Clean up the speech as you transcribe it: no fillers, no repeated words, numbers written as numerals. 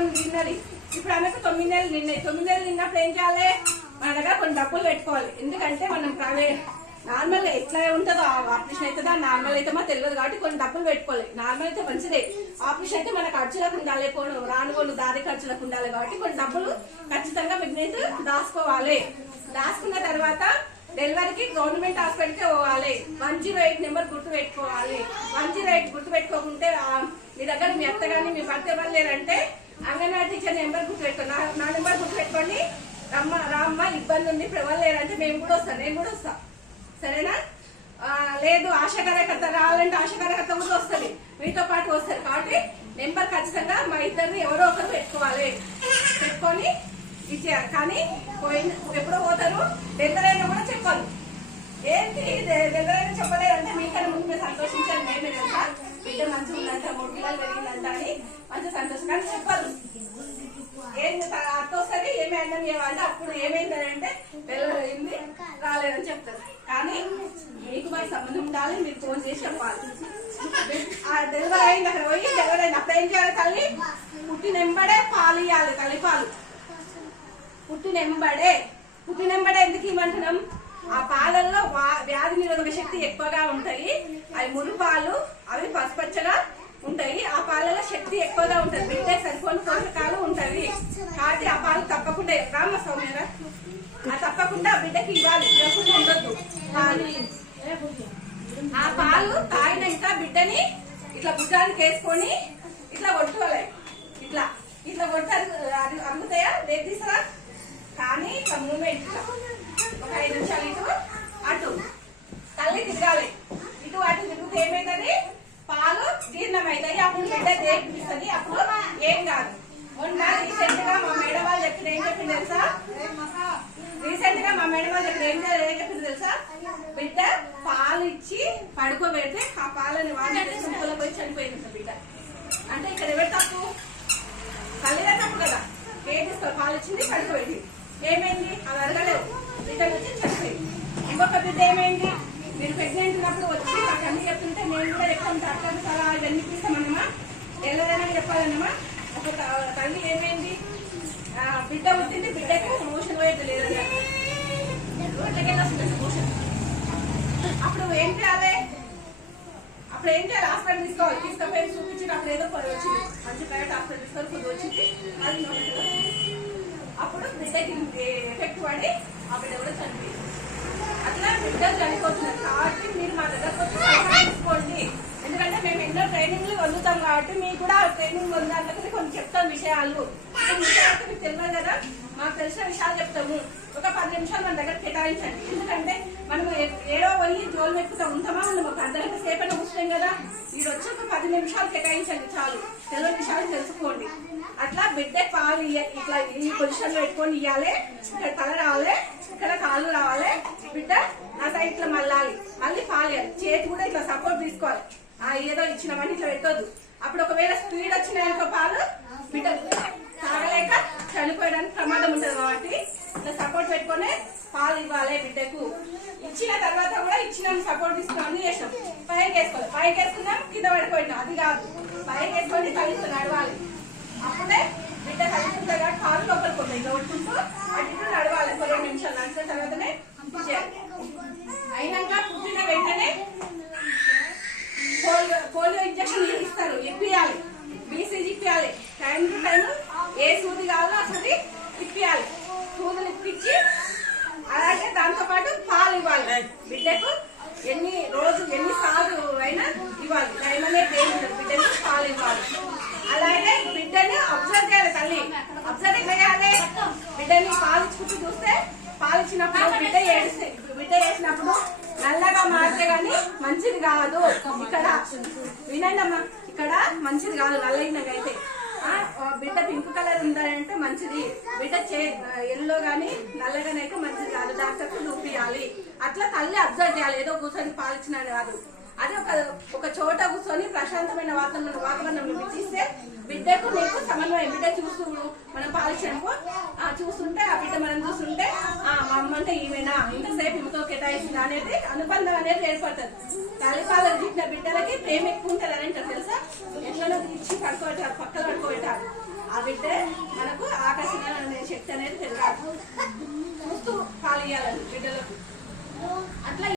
సంవత్సరం నిన్నది, ఇప్పుడు ఆమెకు 9 నెలలు నిన్నాయి. 9 నెలలు నిన్నప్పుడు ఏం చేయాలి, మన దగ్గర కొన్ని డబ్బులు పెట్టుకోవాలి. ఎందుకంటే మనం ప్రైవేట్ నార్మల్ ఎట్లా ఉంటుందో ఆపరేషన్ అవుతుందా నార్మల్ అయితే తెలియదు కాబట్టి కొన్ని డబ్బులు పెట్టుకోవాలి. నార్మల్ అయితే మంచిదే, ఆపరేషన్ అయితే మన ఖర్చులకు ఉండాలి, రానుగోలు దారి ఖర్చులకు ఉండాలి కాబట్టి కొన్ని డబ్బులు ఖచ్చితంగా ప్రెగ్నెంట్ దాచుకోవాలి. దాచుకున్న తర్వాత డెలివరీకి గవర్నమెంట్ హాస్పిటల్కి పోవాలి. 108 నెంబర్ గుర్తు పెట్టుకోవాలి. 108 గుర్తు పెట్టుకోకుంటే మీ దగ్గర మీ అత్త కానీ మీ భర్త ఎవరు లేరంటే అంగన్వాడీ టీచర్ నెంబర్ గుర్తు పెట్టుకోండి. నా నెంబర్ గుర్తు పెట్టుకోండి, రామ్మ ఇబ్బంది ఉంది ఇప్పుడు ఎవరు లేరంటే మేము కూడా వస్తాం, నేను కూడా వస్తాం, సరేనా? లేదు ఆశా కార్యకర్త రావాలంటే ఆశా కార్యకర్త కూడా వస్తుంది, మీతో పాటు వస్తారు. కాబట్టి నెంబర్ ఖచ్చితంగా మా ఇద్దరిని ఎవరో ఒకరు పెట్టుకోవాలి, పెట్టుకొని ఇచ్చేయాలి. కానీ ఎప్పుడో పోతారు, డెలివరీ అయినా కూడా చెప్పాలి. ఏంటి డెలివరీ అయినా చెప్పలేదంటే మీకన్నా ముందు మీరు సంతోషించాలి. మేమే తెలుసా బిడ్డ మంచిగా ఉందంట, 3 పిల్లలు పెరిగిందంట అని మంచిగా సంతోషంగా చెప్పాలి. ఏంటి అత్త వస్తుంది ఏమి అన్నం చేయాలంటే అప్పుడు ఏమైందని అంటే డెలివరీ అయింది రాలేదని చెప్తారు. కానీ మీకు మరి సంబంధం ఉండాలి, మీరు ఫోన్ చేసి చెప్పాలి. డెలివరీ అయింది, అక్కడ పోయి డెలివరీ అయింది అప్పుడు ఏం చేయాలి, తల్లి పుట్టినెంబడే పాలు ఇవ్వాలి. తల్లిపాలు పుట్టినెంబడే ఎందుకు ఇవ్వమంటున్నాం, ఆ పాలల్లో వ్యాధి నిరోధక శక్తి ఎక్కువగా ఉంటాయి. అవి ముడి పాలు, అవి పసుపచ్చగా ఉంటాయి. ఆ పాలలో శక్తి ఎక్కువగా ఉంటుంది, బిడ్డ సరిపోని పోషకాలు ఉంటాయి. కాబట్టి ఆ పాలు తప్పకుండా రామ సౌమ్యరా తప్పకుండా బిడ్డకి ఇవ్వాలి, ఇవ్వకుండా ఉండొద్దు పాలు. ఆ పాలు తాగినాక బిడ్డని ఇట్లా భుజానికి వేసుకొని ఇట్లా కొట్టుకోవాలి. ఇట్లా ఇట్లా కొట్టి అరుగుతాయా లేదు తీసురా, కానీ ఇట్లా మూమెంట్ ఇట్లా ఒక 5 నిమిషాలు ఇటు అటు తల్లి తిరగాలి. ఇటు అటు తిరుగుతే ఏమైతుంది, పాలు జీర్ణమవుతాయి. అప్పుడు బిడ్డ దేపిస్తుంది, అప్పుడు ఏం కాదు. మొన్న రీసెంట్ గా మా మేడం వాళ్ళు చెప్పింది ఏం చెప్పింది తెలుసా, బిడ్డ పాలు ఇచ్చి పడుకోబెడితే ఆ పాలని వాడిని పోయి చనిపోయింది బిడ్డ. అంటే ఇక్కడ ఎవరు తప్పు, తల్లిదే తప్పు కదా. ఏం తీసుకోవాలి, పాలు ఇచ్చింది పడుకోబెట్టి ఏమైంది, అవి అరగలేవు, బిడ్డ వచ్చి చనిపోయింది. ఇంకొక బిడ్డ ఏమైంది, మీరు ప్రెగ్నెంట్ ఉన్నప్పుడు వచ్చి మాకు అన్ని చెప్తుంటే నేను కూడా చెప్తాను, డాక్టర్ సలహా ఇవన్నీ తీస్తామన్నమా, ఎవరైనా చెప్పాలన్నమా. ఒక తల్లి ఏమైంది, బిడ్డ పుట్టింది, బిడ్డకు మోషన్ పోయేది లేదన్నా, మోషన్. అప్పుడు ఏం చేయాలి, హాస్పిటల్ తీసుకోవాలి. తీసుకపోయి చూపించి అప్పుడు ఏదో వచ్చింది, మంచి ప్రైవేట్ హాస్పిటల్ తీసుకొని కొద్ది వచ్చింది, అది అప్పుడు బిడ్డకి ఎఫెక్ట్ పడి ఆ బిడ్డ కూడా చనిపోయింది. అట్లా బిడ్డలు చనిపోతున్నారు. కాబట్టి మీరు మా దగ్గరకు వచ్చి తీసుకోండి. ఎందుకంటే మేము ఎన్నో ట్రైనింగ్లు పొందుతాం కాబట్టి మీకు కూడా ట్రైనింగ్ పొందాలంటే కొన్ని చెప్తాం విషయాలు. మీకు తెలియదు కదా, మాకు తెలిసిన విషయాలు చెప్తాము. ఒక 10 నిమిషాలు మన దగ్గర కేటాయించండి. ఎందుకంటే మనం ఏడో పోయి జోలు ఎక్కుతా ఉంటామా, మనం ఒక అర్ధగంట సేపైనా కూర్చుంటాం కదా. మీరు వచ్చి ఒక 10 నిమిషాలు కేటాయించండి చాలు, తెలియని విషయాలు తెలుసుకోండి. అట్లా బిడ్డ పాలు ఇట్లా ఈ పొజిషన్ లో పెట్టుకొని ఇవ్వాలి. ఇక్కడ తల రావాలి, ఇక్కడ కాళ్ళు రావాలి, బిడ్డ నా సైడ్ ఇట్లా మళ్ళాలి, మళ్ళీ పాలు ఇవ్వాలి. చేతి కూడా ఇట్లా సపోర్ట్ తీసుకోవాలి. ఏదో ఇచ్చినామని ఇట్లా పెట్టొద్దు. అప్పుడు ఒకవేళ స్పీడ్ వచ్చినాయనుకో పాలు బిడ్డ తాగలేక చనిపోయడానికి ప్రమాదం ఉంటుంది. కాబట్టి ఇట్లా సపోర్ట్ పెట్టుకొని పాలు ఇవ్వాలి బిడ్డకు. ఇచ్చిన తర్వాత కూడా ఇచ్చిన సపోర్ట్ తీసుకుని అన్ని చేసాం. పైకి వేసుకోవాలి, పైకి వేసుకున్నాం కింద పడిపోయినాం, అది కాదు. పైకి వేసుకొని కలిసి నడవాలి. అప్పుడే బిడ్డ కలిసి కాబట్టి పాలు లోపలికి పోతాయి. ఇట్లా కొట్టుకుంటూ అటు ఇటు నడవాలి. 2 నిమిషాలు నడిచిన తర్వాతనే అయినాక పుట్టిన వెంటనే పోలియో ఇంజక్షన్ ఇస్తారు, ఇప్పియాలి. బీసీజీ ఇప్పియాలి. టైం టు టైం ఏ సూది కావాలో ఆ సూది ఇప్పియాలి. సూదులు ఇప్పించి అలాగే దాంతో పాటు పాలు ఇవ్వాలి. బిడ్డకు ఎన్నిసార్లు అయినా ఇవ్వాలి. టైం అనేది బిడ్డకు పాలు ఇవ్వాలి. అలాగే బిడ్డని అబ్జర్వ్ చేయాలి. తల్లి అబ్జర్వ్ చేయాలి. బిడ్డని పాలు ఇచ్చుకుంటూ చూస్తే పాలు ఇచ్చినప్పుడు బిడ్డ వేసినప్పుడు నల్లగా మారితే గానీ మంచిది కాదు. ఇక్కడ వినండి అమ్మా, ఇక్కడ మంచిది కాదు. నల్లగినగైతే బిడ్డ పింక్ కలర్ ఉందంటే మంచిది. బిడ్డ ఎల్లో గానీ నల్లగానైతే మంచిది కాదు. డాక్టర్ కు చూపియాలి. అట్లా తల్లి అబ్జర్వ్ చేయాలి. ఏదో కూర్చొని పాలిచ్చినా కాదు, అది ఒక చోట కూర్చొని ప్రశాంతమైన వాతావరణంలో ఇచ్చిస్తే బిడ్డకు నీకు సమన్వయం. బిడ్డ చూస్తూ మనం పాలించినప్పుడు చూస్తుంటే ఆ బిడ్డ మనం చూస్తుంటే మా అమ్మ అంటే ఈమెనా, ఇంతసేపు ఈమెతో కేటాయిస్తుందా అనేది అనుబంధం అనేది ఏర్పడుతుంది. తల్లిపాలకు దిగిన బిడ్డలకి ప్రేమ ఎక్కువ ఉంటుంది అని అంటారు తెలుసా. ఎట్లనో ఇచ్చి పడుకోబెట్టారు, పక్కన పడుకోబెట్టారు. ఆ బిడ్డ శక్తి అనేది పెరగాలి. చూస్తూ పాలు ఇవ్వాలండి బిడ్డలకు.